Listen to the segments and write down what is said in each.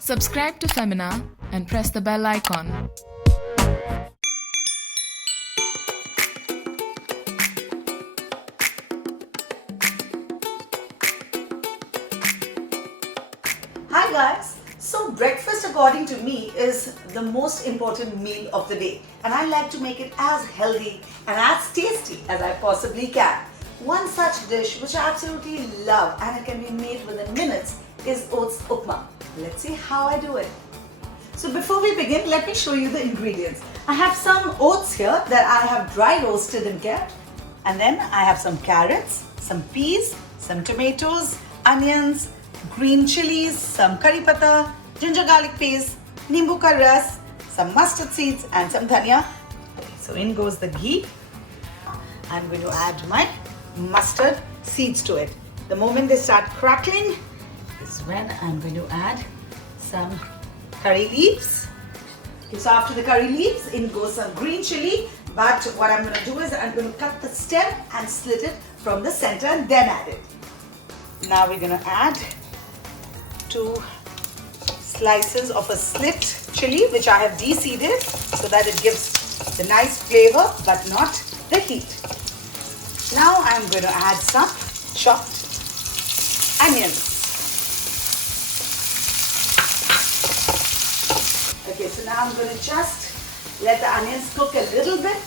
Subscribe to Femina and press the bell icon. Hi guys, so breakfast according to me is the most important meal of the day, and I like to make it as healthy and as tasty as I possibly can. One such dish which I absolutely love and it can be made within minutes is Oats Upma. Let's see how I do it. So before we begin, let me show you the ingredients. I have some oats here that I have dry roasted and kept, and then I have some carrots, some peas, some tomatoes, onions, green chilies, some curry pata, ginger garlic paste, nimbu ka ras, some mustard seeds and some dhania. So in goes the ghee. I'm going to add my mustard seeds to it. The moment they start crackling is when I'm going to add some curry leaves. Okay, so after the curry leaves, in goes some green chili. But what I'm going to do is I'm going to cut the stem and slit it from the center and then add it. Now we're going to add 2 slices of a slit chili which I have de-seeded so that it gives the nice flavor but not the heat. Now I'm going to add some chopped onions. Okay, so now I'm going to just let the onions cook a little bit.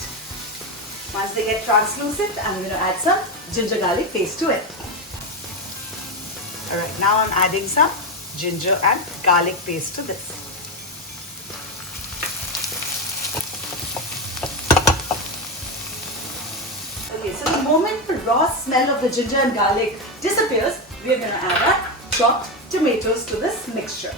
Once they get translucent, I'm going to add some ginger garlic paste to it. Alright, now I'm adding some ginger and garlic paste to this. Okay, so the moment the raw smell of the ginger and garlic disappears, we are going to add our chopped tomatoes to this mixture.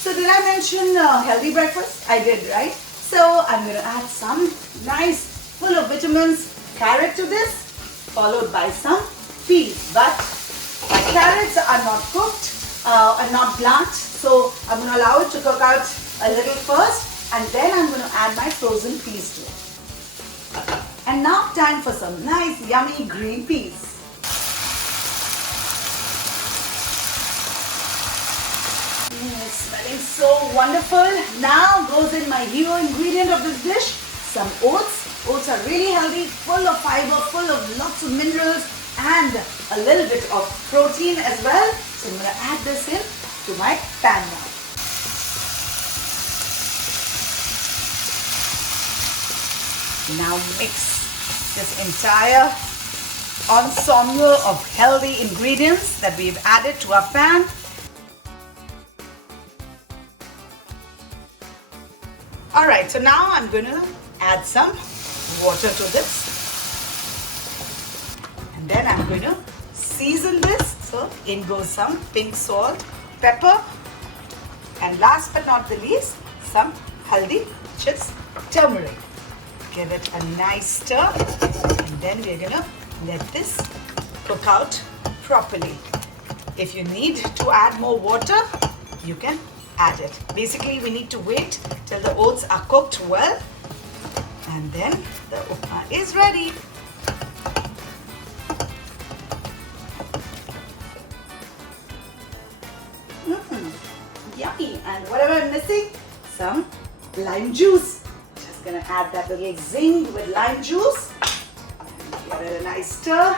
So did I mention healthy breakfast? I did, right? So I'm going to add some nice full of vitamins carrot to this, followed by some peas. But my carrots are not cooked and not blanched, so I'm going to allow it to cook out a little first, and then I'm going to add my frozen peas to it. And now time for some nice yummy green peas. It's smelling so wonderful. Now goes in my hero ingredient of this dish, some oats. Oats are really healthy, full of fiber, full of lots of minerals and a little bit of protein as well. So I'm going to add this in to my pan now. Now mix this entire ensemble of healthy ingredients that we've added to our pan. Alright, so now I'm going to add some water to this, and then I'm going to season this. So in goes some pink salt, pepper, and last but not the least, some haldi, which is turmeric. Give it a nice stir, and then we're going to let this cook out properly. If you need to add more water, you can add it. Basically, we need to wait till the oats are cooked well, and then the upma is ready. Yummy! And whatever I'm missing, some lime juice. Just gonna add that little zing with lime juice. And give it a nice stir.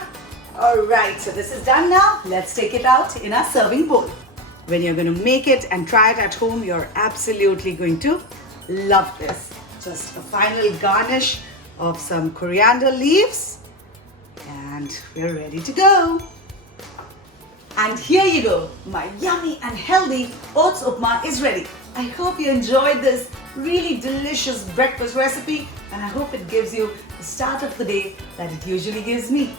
Alright, so this is done now. Let's take it out in our serving bowl. When you're going to make it and try it at home, you're absolutely going to love this. Just a final garnish of some coriander leaves, and we're ready to go. And here you go, my yummy and healthy oats upma is ready. I hope you enjoyed this really delicious breakfast recipe, and I hope it gives you the start of the day that it usually gives me.